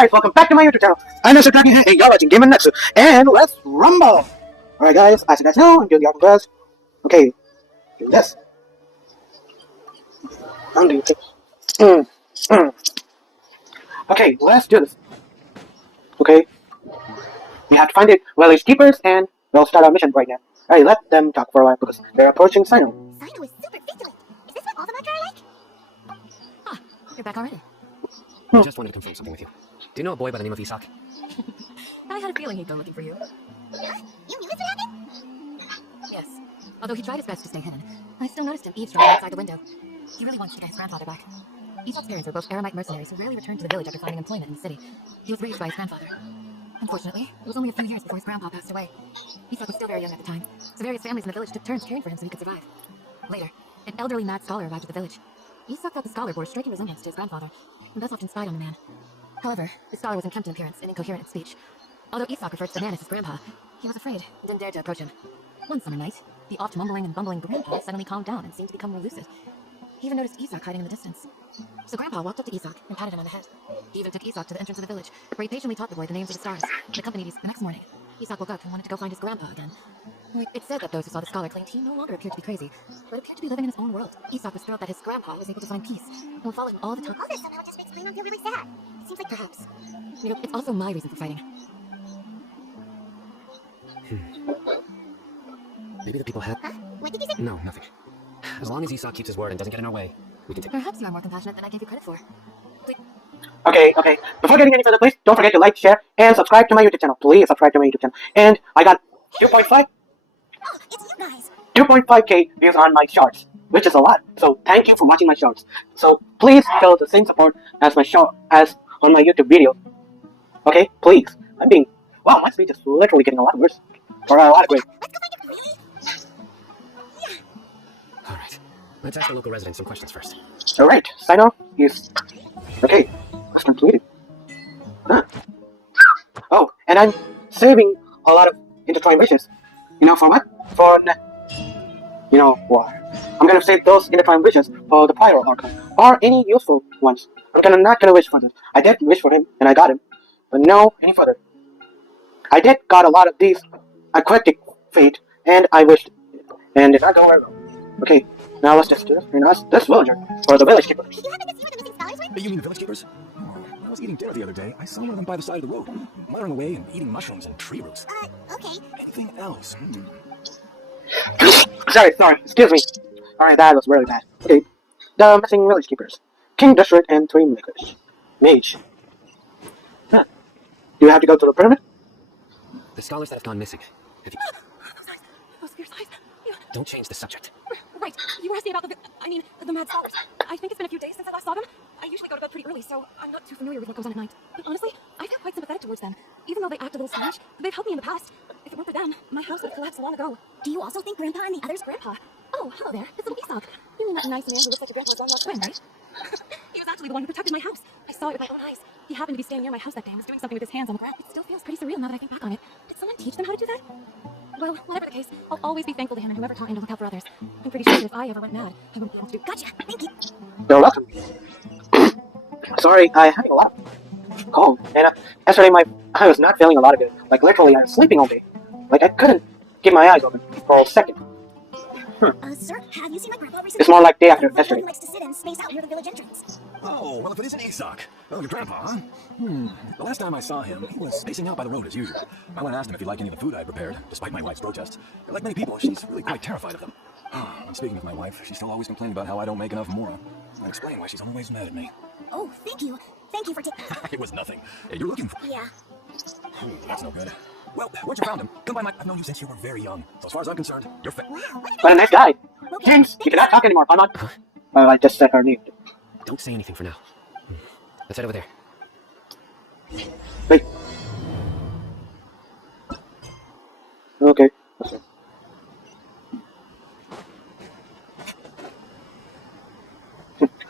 guys, welcome back to my YouTube channel. I'm Mr. Dragon and you're watching Game and Nexus. And let's rumble! Alright guys, as you guys know, I'm doing the alpha quest. Okay, do this. I'm doing this. Okay, let's do this. Okay, we have to find the village keepers and we'll start our mission right now. Alright, let them talk for a while because they're approaching Sino. Sino is super vigilant. Is this what all the Mudra are like? Ah, you're back already. I just wanted to confirm something with you. Do you know a boy by the name of Isak? I had a feeling he'd go looking for you. What? You knew this would happen? Yes. Although he tried his best to stay hidden, I still noticed him eavesdropping outside the window. He really wants to get his grandfather back. Isak's parents were both Aramite mercenaries who rarely returned to the village after finding employment in the city. He was raised by his grandfather. Unfortunately, it was only a few years before his grandpa passed away. Isak was still very young at the time, so various families in the village took turns caring for him so he could survive. Later, an elderly mad scholar arrived at the village. Isak thought the scholar bore a striking resemblance to his grandfather, and thus often spied on the man. However, the scholar was unkempt in appearance and incoherent in speech. Although Isak referred to the man as his grandpa, he was afraid and didn't dare to approach him. One summer night, the oft mumbling and bumbling grandpa suddenly calmed down and seemed to become more lucid. He even noticed Isak hiding in the distance. So Grandpa walked up to Isak and patted him on the head. He even took Isak to the entrance of the village, where he patiently taught the boy the names of the stars. And accompanied the next morning, Isak woke up and wanted to go find his grandpa again. It's said that those who saw the scholar claimed he no longer appeared to be crazy, but appeared to be living in his own world. Isak was thrilled that his grandpa was able to find peace, and would follow him all the time. All this somehow just makes Grandma feel really sad. It seems like perhaps. It's also my reason for fighting. Maybe the people have... Huh? What did you say? No, nothing. As long as Isak keeps his word and doesn't get in our way, we can take... Perhaps you are more compassionate than I gave you credit for. Okay. Before getting any further, please don't forget to like, share, and subscribe to my YouTube channel. Please subscribe to my YouTube channel. And I got 2.5... Oh, it's you guys! 2.5k views on my shorts, which is a lot. So thank you for watching my shorts. So please show the same support as on my YouTube video. Okay, please. Wow, my speech is literally getting a lot worse. Or a lot great. Let's go find him, really? Yeah. Alright, let's ask the local residents some questions first. Alright, Sino is... Okay, that's completed. Huh. Oh, and I'm saving a lot of intertwined wishes. You know for what? For... You know what? I'm gonna save those intertwined wishes for the Pyro Archive, or any useful ones. Not gonna wish for them. I did wish for him, and I got him. But no any further. I did got a lot of these aquatic fate, and I wished, and did not go very well. Okay, now let's just do this villager, or the village keeper. Did you happen to see where the missing scholars went? You mean the village keepers? When I was eating dinner the other day, I saw one of them by the side of the road, muttering away and eating mushrooms and tree roots. Okay. Anything else? Sorry, excuse me. Alright, that was really bad. Okay, the missing village keepers. King, District, and 3 makers. Mage. Huh. Do you have to go to the pyramid? The scholars that have gone missing. Have you... Those fierce eyes. Don't change the subject. Right. You were asking about the mad scholars. I think it's been a few days since I last saw them. I usually go to bed pretty early, so I'm not too familiar with what goes on at night. But honestly, I feel quite sympathetic towards them. Even though they act a little strange, they've helped me in the past. If it weren't for them, my house would have collapsed long ago. Do you also think Grandpa and the others... Grandpa? Oh, hello there. It's little Isak. You mean that nice man who looks like your grandpa's long-lost twin, right? He was actually the one who protected my house. I saw it with my own eyes. He happened to be staying near my house that day and was doing something with his hands on the ground. It still feels pretty surreal now that I think back on it. Did someone teach them how to do that? Well, whatever the case, I'll always be thankful to him and whoever taught him to look out for others. I'm pretty sure that if I ever went mad, I wouldn't be able to do... Gotcha! Thank you! You're welcome. Sorry, I had a lot of cold, and yesterday I was not feeling a lot of it. Like literally, I was sleeping all day. Like I couldn't keep my eyes open for a second. Sir, have you seen my grandpa recently? It's more like day after yesterday. He likes to sit and space out near the village entrance. Oh, well, if it isn't Isak. Oh, your grandpa, huh? The last time I saw him, he was spacing out by the road as usual. I went and asked him if he liked any of the food I had prepared, despite my wife's protests. Like many people, she's really quite terrified of them. And speaking of my wife, she's still always complaining about how I don't make enough mora. I explain why she's always mad at me. Oh, thank you. Thank you for taking... It was nothing. Hey, you're looking for... Yeah. That's no good. Well, once you found him, come by my... I've known you since you were very young. So as far as I'm concerned, you're fit. Wow, What a nice guy. James, you cannot talk anymore. I'm on. I just said her name. Don't say anything for now. Let's head over there. Wait. Okay.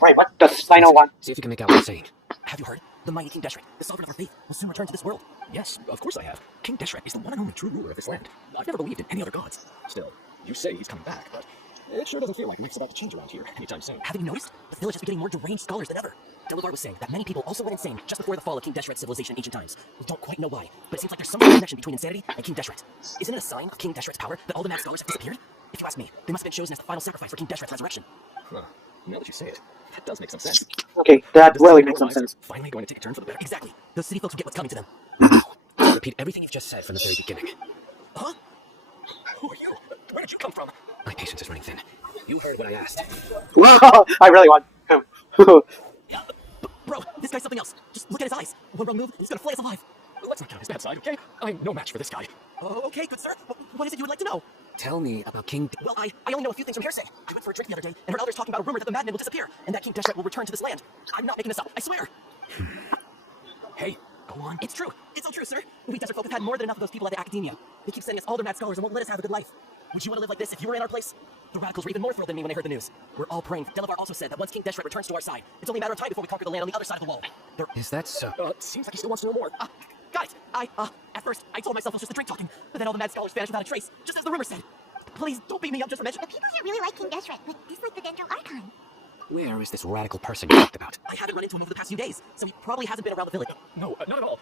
Wait, what does Sino want? See if you can make out what I'm saying. Have you heard? The mighty King Deshret, the sovereign of our faith, will soon return to this world. Yes, of course I have. King Deshret is the one and only true ruler of this land. I've never believed in any other gods. Still, you say he's coming back, but it sure doesn't feel like life's about to change around here anytime soon. Haven't you noticed? The village has been getting more deranged scholars than ever. Delavar was saying that many people also went insane just before the fall of King Deshret's civilization in ancient times. We don't quite know why, but it seems like there's some sort of connection between insanity and King Deshret. Isn't it a sign of King Deshret's power that all the mad scholars have disappeared? If you ask me, they must have been chosen as the final sacrifice for King Deshret's resurrection. Huh. Now that you say it, that does make some sense. Okay, that Does really this mean makes some our lives sense. are finally going to take a turn for the better? Exactly. Those city folks will get what's coming to them. Now, Repeat everything you've just said from the very beginning. huh? Who are you? Where did you come from? My patience is running thin. You heard what I asked. Wow, I really want him. Bro, this guy's something else. Just look at his eyes. One wrong move, he's gonna flay us alive. Let's not count his bad side, okay? I'm no match for this guy. Oh, okay, good sir. What is it you would like to know? Tell me about King... Well, I only know a few things from hearsay. I went for a drink the other day, and heard elders talking about a rumor that the madman will disappear, and that King Deshret will return to this land. I'm not making this up, I swear. Hey, go on. It's true. It's so true, sir. We desert folk have had more than enough of those people at the academia. They keep sending us all their mad scholars and won't let us have a good life. Would you want to live like this if you were in our place? The radicals were even more thrilled than me when they heard the news. We're all praying. Delavar also said that once King Deshret returns to our side, it's only a matter of time before we conquer the land on the other side of the wall. Is that so? Seems like he still wants to know more. Guys, at first, I told myself it was just the drink talking, but then all the mad scholars vanished without a trace, just as the rumor said. Please don't beat me up just for mentioning. The people here really like King Deshret, but dislike the Dendro Archon. Where is this radical person you talked about? I haven't run into him over the past few days, so he probably hasn't been around the village. No, not at all.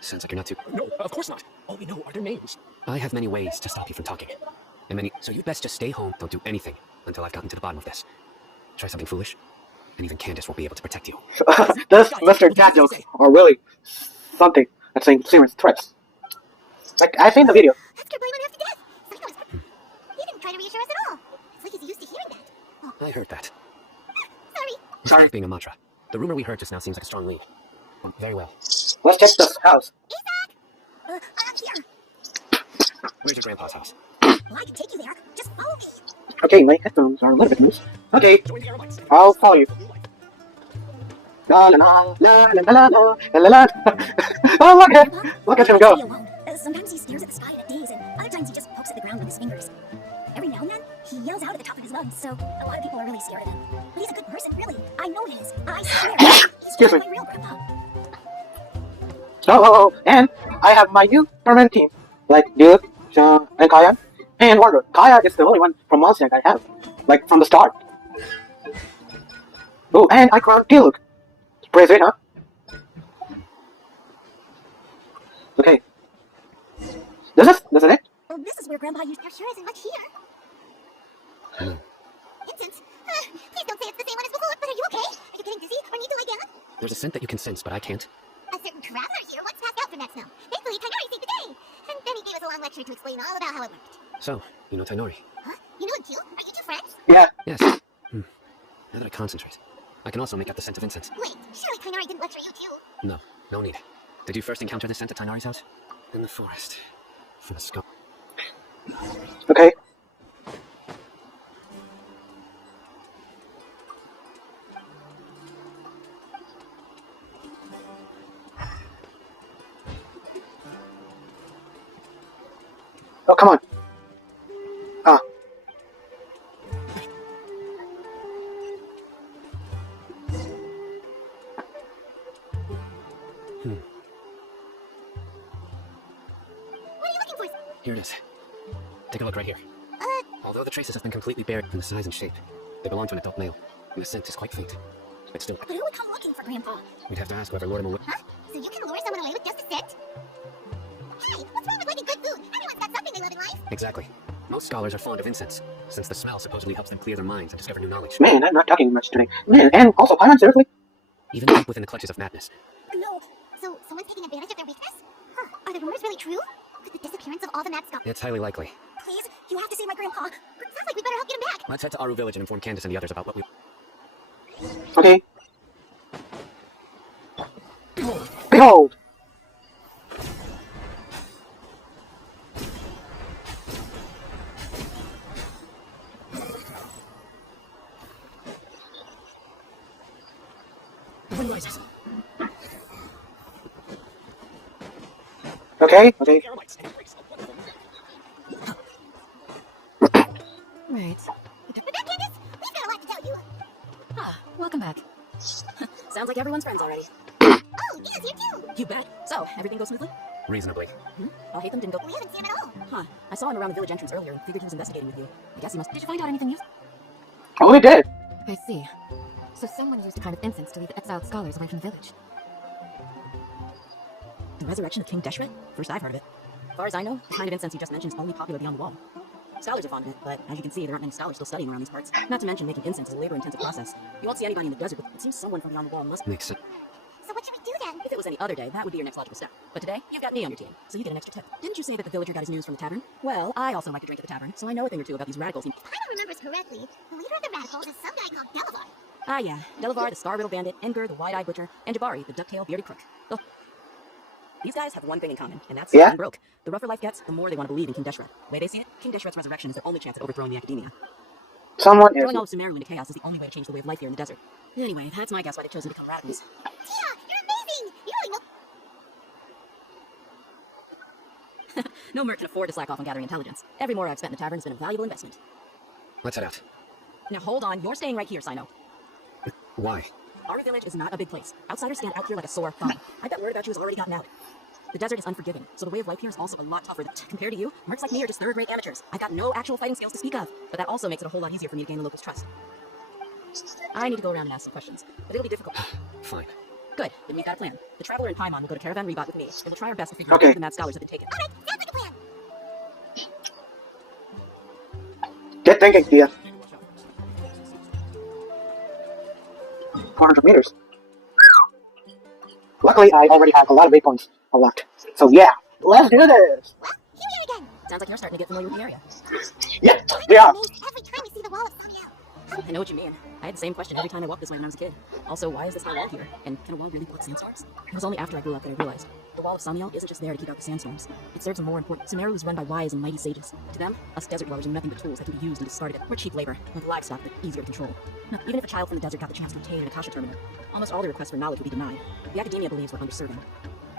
Sounds like you're not too... No, of course not. All we know are their names. I have many ways to stop you from talking. So you'd best just stay home, don't do anything, until I've gotten to the bottom of this. Try something foolish, and even Candace won't be able to protect you. This Mr. Cat jokes are really something that's saying serious threats. Like, I've seen the video. After Blayman half to death. Psycho is... He didn't try to reassure us at all. It's like he's used to hearing that. Oh, I heard that. sorry. Being a mantra. The rumor we heard just now seems like a strong lead. Very well. Let's check this house. Isaac! I'm here. Where's your grandpa's house? Well, I can take you there. Just follow me. Okay, my headphones are a little bit loose. Okay, Join the Aromites. I'll follow you. La la la la la la la la la la. Oh, look at him go. Sometimes he stares at the sky in a daze, and other times he just pokes at the ground with his fingers. Every now and then, he yells out at the top of his lungs, so a lot of people are really scared of him. But he's a good person, really. I know he is. I swear. He's Excuse just me. my real grandpa. Oh, and I have my new permanent team, like Duke, Sean, and Kaya, and Wonder. Kaya is the only one from Monster I have, like from the start. Oh, and I crowned Duke. Pretty sweet, huh? Okay. This is it? Well, this is where Grandpa used. There sure isn't much here. Incense. Please don't say it's the same one as before, but are you okay? Are you getting dizzy or need to lie down? There's a scent that you can sense, but I can't. A certain traveler here once passed out from that smell. Thankfully, Tainari saved the day. And then he gave us a long lecture to explain all about how it worked. So, you know Tainori? Huh? You know him too? Are you two friends? Yeah. Yes. Now that I concentrate, I can also make out the scent of incense. Wait, surely Tainari didn't lecture you too? No, no need. Did you first encounter the scent at Tainari's house? In the forest. For the skull. Okay. Oh, come on. Ah. What are you looking for? Here it is. Take a look right here. Although the traces have been completely buried in the size and shape, they belong to an adult male, and the scent is quite faint. But still, But who would come looking for Grandpa? we'd have to ask whoever lured him away. Huh? So you can lure someone away with just a scent? Hey, what's wrong with liking good food? Everyone's got something they love in life. Exactly. Most scholars are fond of incense, since the smell supposedly helps them clear their minds and discover new knowledge. Man, I'm not talking much today. Man, and also, Paimon, seriously? Even deep within the clutches of madness. No. So someone's taking advantage of their weakness? Huh. Are the rumors really true? With the disappearance of all the mad scholars? It's highly likely. Please, you have to save my grandpa. Sounds like we better help get him back. Let's head to Aru Village and inform Candace and the others about what we... Okay. Behold! Okay, okay. Aromites and embrace a wonderful Right. We're back, Candace. We've got a lot to tell you. Welcome back. Sounds like everyone's friends already. Oh, Dina's here too. You bet. So, everything goes smoothly? Reasonably. I'll hate them didn't go... We haven't seen him at all. Huh. I saw him around the village entrance earlier and figured he was investigating with you. I guess he must... Did you find out anything useful? Oh, we did! I see. So someone used a kind of incense to lead the exiled scholars away from the village. The resurrection of King Deshret? First I've heard of it. As far as I know, the kind of incense you just mentioned is only popular beyond the wall. Scholars are fond of it, but as you can see, there aren't many scholars still studying around these parts. Not to mention, making incense is a labor-intensive process. You won't see anybody in the desert, but it seems someone from beyond the wall must be. Makes sense. So what should we do then? If it was any other day, that would be your next logical step. But today, you've got me on your team, so you get an extra tip. Didn't you say that the villager got his news from the tavern? Well, I also like to drink at the tavern, so I know a thing or two about these radicals. If I don't remember correctly, the leader of the radicals is some guy called Delavar. Ah, yeah. Delavar, the star-riddled bandit, Engur, the wide-eyed butcher, and Jabari, the duck-tailed bearded crook. Oh. These guys have one thing in common, and that's being broke. The rougher life gets, the more they want to believe in King Deshret. The way they see it, King Deshret's resurrection is their only chance at overthrowing the academia. Someone is. Throwing all of Sumeru into chaos is the only way to change the way of life here in the desert. Anyway, that's my guess why they've chosen to become radicals. Tia, you're amazing! You really know. No merc can afford to slack off on gathering intelligence. Every more I've spent in the tavern has been a valuable investment. Let's head out. Now hold on, you're staying right here, Sino. Why? Our village is not a big place. Outsiders stand out here like a sore thumb. I bet word about you has already gotten out. The desert is unforgiving, so the way of life here is also a lot tougher. Compared to you, mercs like me are just third-rate amateurs. I've got no actual fighting skills to speak of, but that also makes it a whole lot easier for me to gain the locals' trust. I need to go around and ask some questions, but it'll be difficult. Fine. Good, then we've got a plan. The Traveler and Paimon will go to Caravan Rebot with me, and we'll try our best to figure out who the mad scholars have been taken. Alright, sounds like a plan. Get thinking, Tia. 400 meters. Luckily, I already have a lot of waypoints unlocked. So yeah, let's do this. Well, here we are again. Sounds like you're starting to get familiar with the area. Yeah, we are. Amazed every time we see the wall of Samiel. I know what you mean. I had the same question every time I walked this way when I was a kid. Also, why is this high wall here? And can a wall really block sandstorms? It was only after I grew up that I realized the wall of Samiel isn't just there to keep out the sandstorms. It serves a more important. Sumeru is run by wise and mighty sages. To them, us desert dwellers are nothing but tools that can be used and discarded. We're cheap labor, with livestock but easier to control. No, even if a child from the desert got the chance to obtain an Akasha terminal, almost all their requests for knowledge would be denied. The academia believes we're underserving.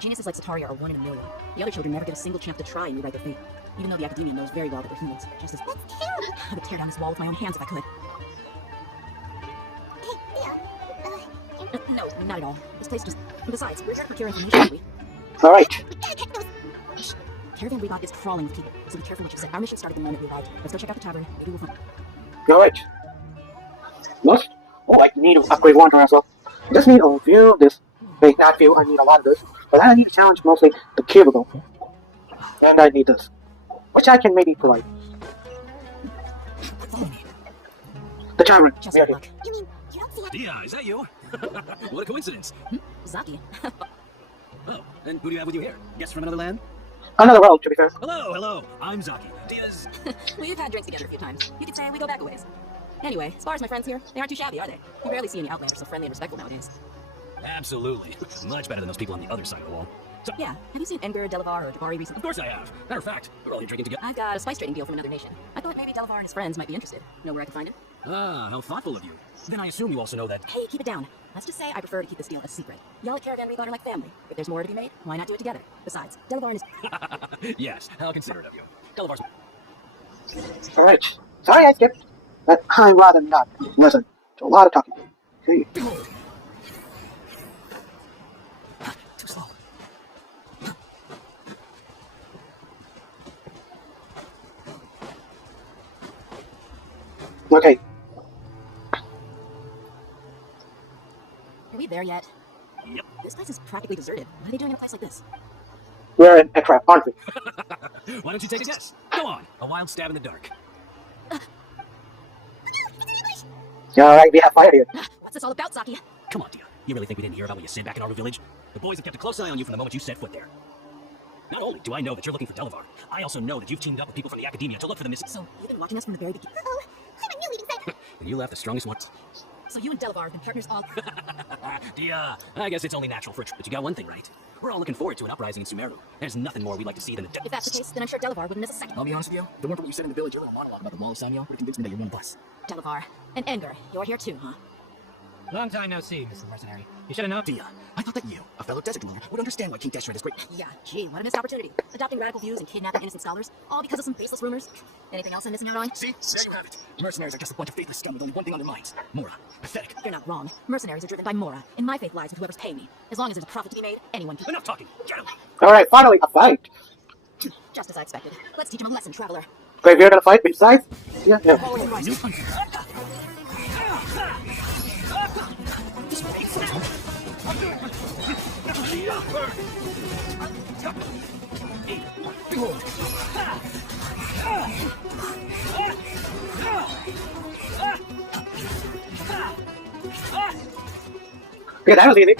Geniuses like Sataria are 1 in a million. The other children never get a single chance to try and rewrite their fate. Even though the academia knows very well that we're humans, just as— That's terrible. I would tear down this wall with my own hands if I could. Hey, Tia. No, not at all. This place just— Besides, we're here to procure information, aren't we? Alright. We gotta catch those. Shh. Caravan Rebot is crawling with people, so be careful what you say. Our mission started the moment we arrived. Let's go check out the tavern. Maybe we'll find— Alright. Must. Oh, I need to upgrade one as well. I just need a few of this. Wait, not few, I need a lot of this. But I need to challenge mostly the cubicle. And I need this. Which I can maybe provide. Follow me. The tavern. Just We are good here. luck. You mean, you don't see it? Dia, is that you? What a coincidence. Zaki. Oh, and who do you have with you here? Guests from another land? Another world, to be fair. Hello, hello. I'm Zaki. Dia's... We've had drinks together a few times. You could say we go back a ways. Anyway, as far as my friends here, they aren't too shabby, are they? You barely see any outlanders so friendly and respectful nowadays. Absolutely. Much better than those people on the other side of the wall. So, Yeah, have you seen Engur, Delavar, or Jabari recently? of course I have. Matter of fact, we're all here drinking together. I've got a spice trading deal from another nation. I thought maybe Delavar and his friends might be interested. Know where I can find him? Ah, how thoughtful of you. Then I assume you also know that... Hey, keep it down. Let's just say I prefer to keep this deal a secret. Y'all at Caravan Rebot are like family. If there's more to be made, why not do it together? Besides, Delavar and his— Yes, how considerate of you. Delavar's... Alright. Sorry I skipped. But I'd rather not listen to a lot of talking. Okay. Too slow. Okay. Are we there yet? Yep. This place is practically deserted. What are they doing in a place like this? We're in a trap, aren't we? Why don't you take a guess? Go on. A wild stab in the dark. Alright, we have fire here. What's this all about, Zaki? Come on, Dia. You really think we didn't hear about what you said back in our village? The boys have kept a close eye on you from the moment you set foot there. Not only do I know that you're looking for Delavar, I also know that you've teamed up with people from the academia to look for the missing. So, you've been watching us from the very beginning. Uh-oh. I'm a new leading side. And you left the strongest ones. So you and Delavar have been partners all— Dia, I guess it's only natural for a but you got one thing right. We're all looking forward to an uprising in Sumeru. There's nothing more we'd like to see than a If that's the case, then I'm sure Delavar wouldn't miss a second. I'll be honest with you, if it weren't for what you said in the village, your little monologue about the Wall of Samiel would have convinced me that you're one of us. Delavar. And Engur, you're here too, huh? Long time no see, Mr. Mercenary. You should have known. Dia, I thought that you, a fellow desert dweller, would understand why King Deshret is great. Yeah, gee, what a missed opportunity. Adopting radical views and kidnapping innocent scholars, all because of some baseless rumors. Anything else I'm missing out on? See? There you have it. Mercenaries are just a bunch of faithless scum with only one thing on their minds. Mora. Pathetic. You're not wrong. Mercenaries are driven by Mora, and my faith lies with whoever's paying me. As long as there's a profit to be made, anyone can— Enough talking. Get him. Alright, finally, a fight. Just as I expected. Let's teach him a lesson, traveler. Wait, we're gonna fight besides? Yeah, yeah. Follow your rising. Okay, that was easy.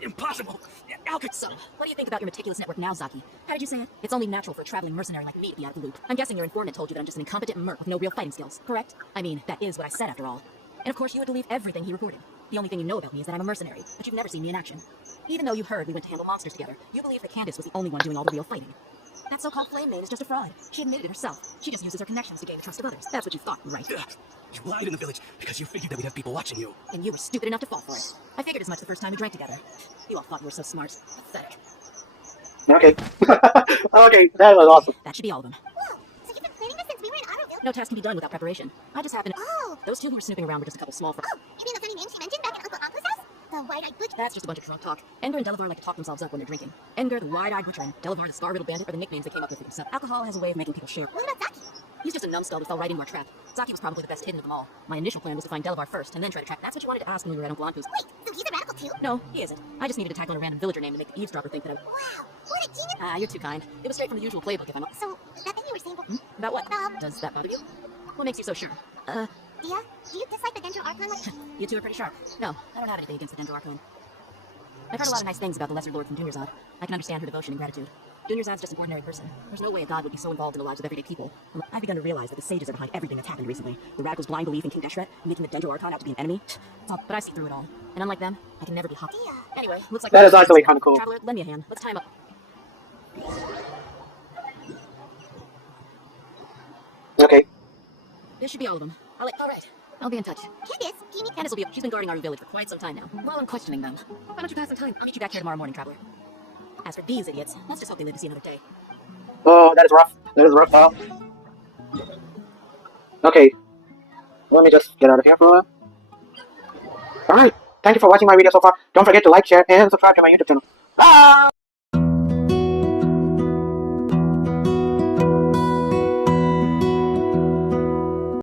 Impossible! How could So, what do you think about your meticulous network now, Zaki? How did you say it? It's only natural for a traveling mercenary like me to be out of the loop. I'm guessing your informant told you that I'm just an incompetent merc with no real fighting skills, correct? I mean, that is what I said after all. And of course, you would believe everything he reported. The only thing you know about me is that I'm a mercenary, but you've never seen me in action. Even though you heard we went to handle monsters together, you believe that Candace was the only one doing all the real fighting. That so-called flame maid is just a fraud. She admitted it herself. She just uses her connections to gain the trust of others. That's what you thought, right? You lied in the village because you figured that we'd have people watching you. And you were stupid enough to fall for it. I figured as much the first time we drank together. You all thought you were so smart. Pathetic. Okay. Okay, that was awesome. That should be all of them. Whoa, so you've been planning this since we were in Auroville? No task can be done without preparation. I just happen to... Oh. Those two who were snooping around were just a couple small fry. Oh, you mean the funny name she mentioned back at Uncle Aqua's house? The wide-eyed butcher? That's just a bunch of drunk talk. Edgar and Delavar like to talk themselves up when they're drinking. Edgar, the wide-eyed butcher, and Delavar, the scar-riddled bandit, are the nicknames they came up with for themselves. Alcohol has a way of making people share. What about Zaki? He's just a numbskull who fell right into our trap. Zaki was probably the best hidden of them all. My initial plan was to find Delavar first, and then try to track. That's what you wanted to ask when we were at Uncle Anpu's. Wait, so he's a radical too? No, he isn't. I just needed to tag on a random villager name to make the eavesdropper think that I... Wow, what a genius! Ah, you're too kind. It was straight from the usual playbook, if I'm... So, that thing you were saying before... About what? About... Does that bother you? What makes you so sure? Dia, do you dislike the Dendro Archon much? You two are pretty sharp. No, I don't have anything against the Dendro Archon. I've heard a lot of nice things about the Lesser Lord from Dunyarzad. I can understand her devotion and gratitude. Dunyarzad's just an ordinary person. There's no way a god would be so involved in the lives of everyday people. I've begun to realize that the sages are behind everything that's happened recently. The radicals' blind belief in King Deshret, making the Dendro Archon out to be an enemy. It's all, but I see through it all. And unlike them, I can never be hopped. Dia. Anyway, looks like... That is actually kind of cool. Traveler, lend me a hand. Let's time up. Okay. This should be all of them. Alright. I'll be in touch. Candace, do you mean... Candace will be... She's been guarding our village for quite some time now. While I'm questioning them. Why don't you pass some time? I'll meet you back here tomorrow morning, Traveler. As for these idiots, let's just hope they live to see another day. Oh, that is rough. That is rough, pal. Okay. Let me just get out of here for a while. Alright. Thank you for watching my video so far. Don't forget to like, share, and subscribe to my YouTube channel. Bye!